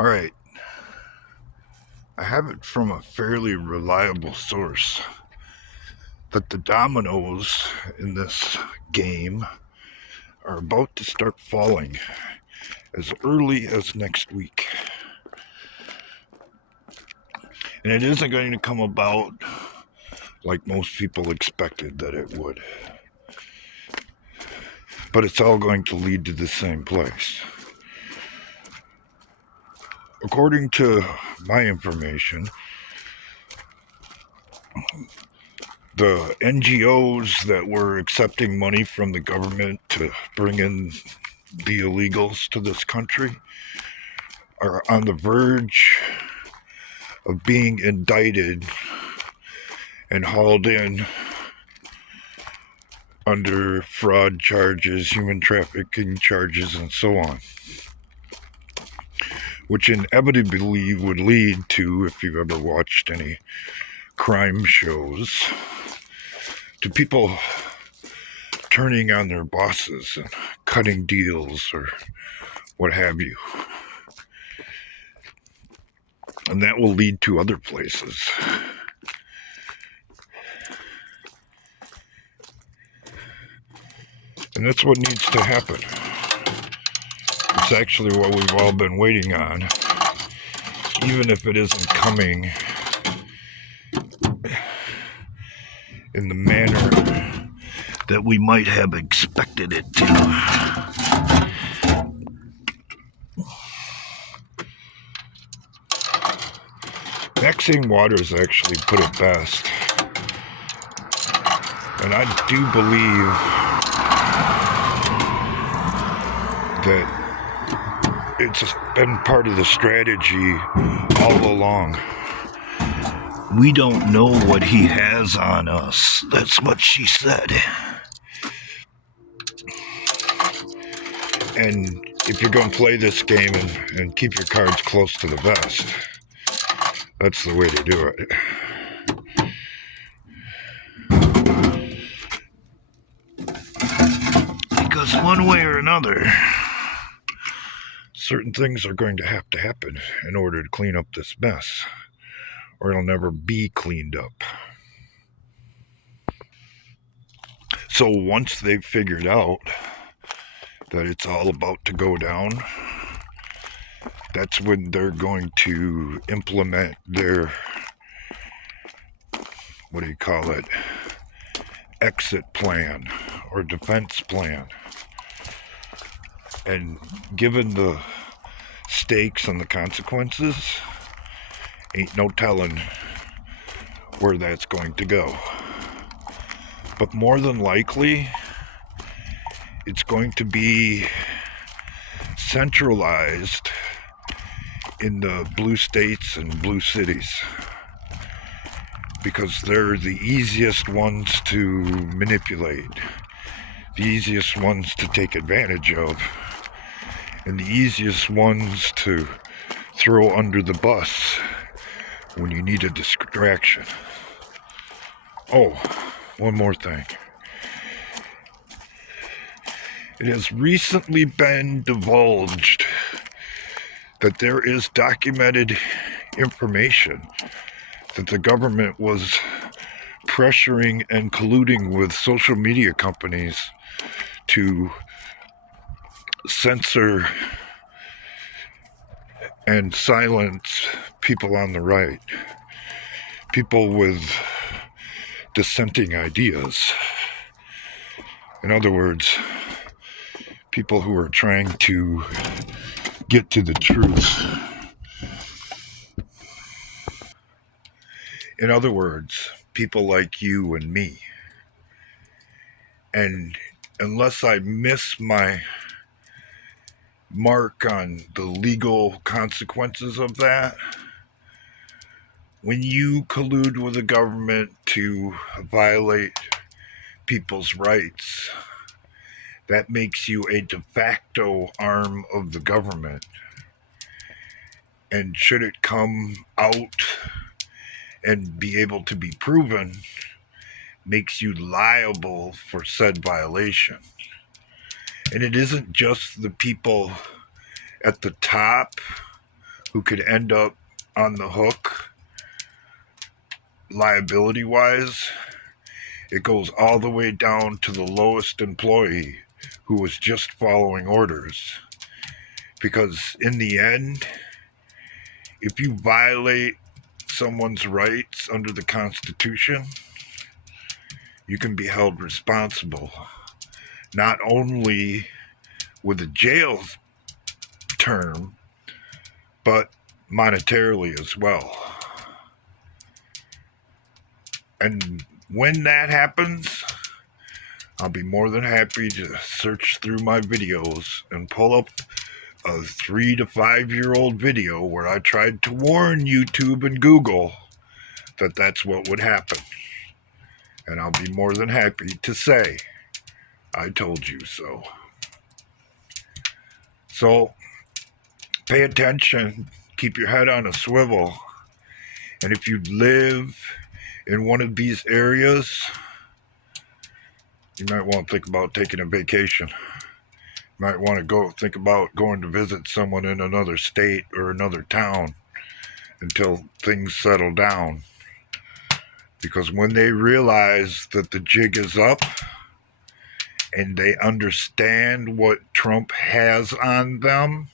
All right, I have it from a fairly reliable source that the dominoes in this game are about to start falling as early as next week. And it isn't going to come about like most people expected that it would. But it's all going to lead to the same place. According to my information, the NGOs that were accepting money from the government to bring in the illegals to this country are on the verge of being indicted and hauled in under fraud charges, human trafficking charges, and so on, which inevitably would lead to, if you've ever watched any crime shows, to people turning on their bosses and cutting deals or what have you. And that will lead to other places. And that's what needs to happen. It's actually what we've all been waiting on, even if it isn't coming in the manner that we might have expected it to. Maxine Waters actually put it best, and I do believe that it's been part of the strategy all along. We don't know what he has on us. That's what she said. And if you're going to play this game and keep your cards close to the vest, that's the way to do it. Because one way or another, certain things are going to happen in order to clean up this mess, or it'll never be cleaned up. So once they've figured out that it's all about to go down, that's when they're going to implement their, what do you call it, exit plan or defense plan. And given the stakes and the consequences, ain't no telling where that's going to go. But more than likely, it's going to be centralized in the blue states and blue cities, because they're the easiest ones to manipulate, the easiest ones to take advantage of, and the easiest ones to throw under the bus when you need a distraction. Oh, one more thing. It has recently been divulged that there is documented information that the government was pressuring and colluding with social media companies to censor and silence people on the right, people with dissenting ideas. In other words, people who are trying to get to the truth. In other words, people like you and me. And unless I miss my mark on the legal consequences of that, when you collude with the government to violate people's rights, that makes you a de facto arm of the government. And should it come out and be able to be proven, makes you liable for said violation. And it isn't just the people at the top who could end up on the hook liability wise. It goes all the way down to the lowest employee who was just following orders. Because in the end, if you violate someone's rights under the Constitution, you can be held responsible, not only with a jail term, but monetarily as well. And when that happens, I'll be more than happy to search through my videos and pull up a 3 to 5 year old video where I tried to warn YouTube and Google that that's what would happen. And I'll be more than happy to say, I told you so. So, pay attention, keep your head on a swivel, and if you live in one of these areas, you might want to think about taking a vacation. You might want to think about going to visit someone in another state or another town until things settle down. Because when they realize that the jig is up and they understand what Trump has on them,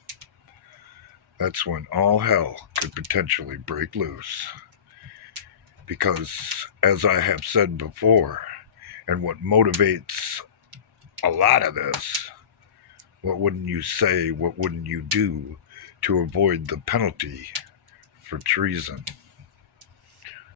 that's when all hell could potentially break loose. Because, as I have said before, and what motivates a lot of this, what wouldn't you say, what wouldn't you do to avoid the penalty for treason?